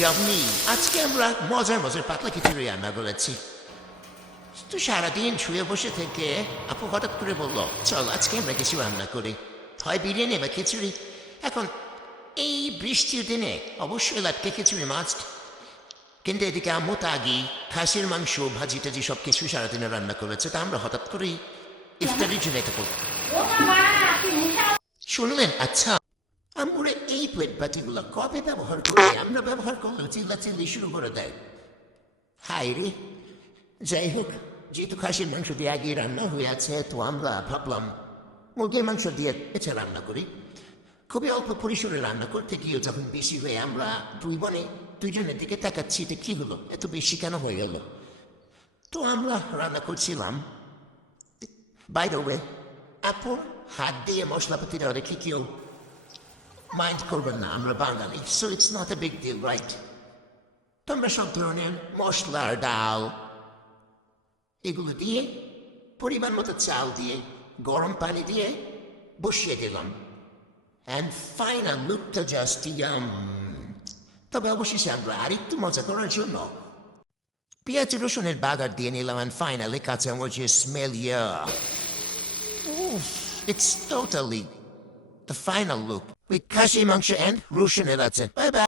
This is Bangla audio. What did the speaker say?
ইয়াম্মি, আজকে আমরা মজার মজার পাতলা খিচুড়ি রান্না করেছি। তো সারাদিন শুয়ে বসে থেকে আপু হঠাৎ করে বলল, চল আজকে আমরা কিছু রান্না করি, হয় বিরিয়ানি বা খিচুড়ি। এখন এই বৃষ্টির দিনে অবশ্যই লাটকে খিচুড়ি মাস্ট, কিন্তু এদিকে আম্মু তাগি খাসির মাংস ভাজি টাজি সব কিছু সারাদিনে রান্না করেছে, তা আমরা হঠাৎ করেই ইফতারির জন্য এটা করব। শুনলেন? আচ্ছা, আমরা এই প্লেট বাটিগুলো কবে ব্যবহার করি? আমরা ব্যবহার করলেও চিল্লাচিল্লি শুরু করে দেয়। হাই রে, যাই হোক, যেহেতু খাসির মাংস দিয়ে আগে রান্না হয়ে আছে, তো আমরা ভাবলাম মুরগির মাংস দিয়ে এটা রান্না করি। খুবই অল্প পরিসরে রান্না করতে গিয়ে যখন বেশি হয়ে আমরা দুইজনের দিকে তাকাচ্ছি, এটা কি হলো, এত বেশি কেন হয়ে গেল? তো আমরা রান্না করছিলাম। বাই দ্য ওয়ে, আপুর হাত দিয়ে মশলাপাতি দেওয়া রেখে কেউ মাইন্ড করবেন না, আমরা বাঙালি, so it's not a big deal, right? তোমরা সব ধরনের মশলা, ডাল এগুলো দিয়ে পরিমাণ মতো চাল দিয়ে গরম পানি দিয়ে বসিয়ে দিলাম। অ্যান্ড ফাইনাল লুকটা জাস্ট ইয়াম। তবে অবশেষে আমরা আরেকটু মজা করার জন্য পেঁয়াজ রসুনের বাগার দিয়ে নিলাম, অ্যান্ড ফাইনালি কাঁচামরিচের smell, yeah, it's totally the final look with Kashi Mangsha and Rushan Elatsen. Bye bye.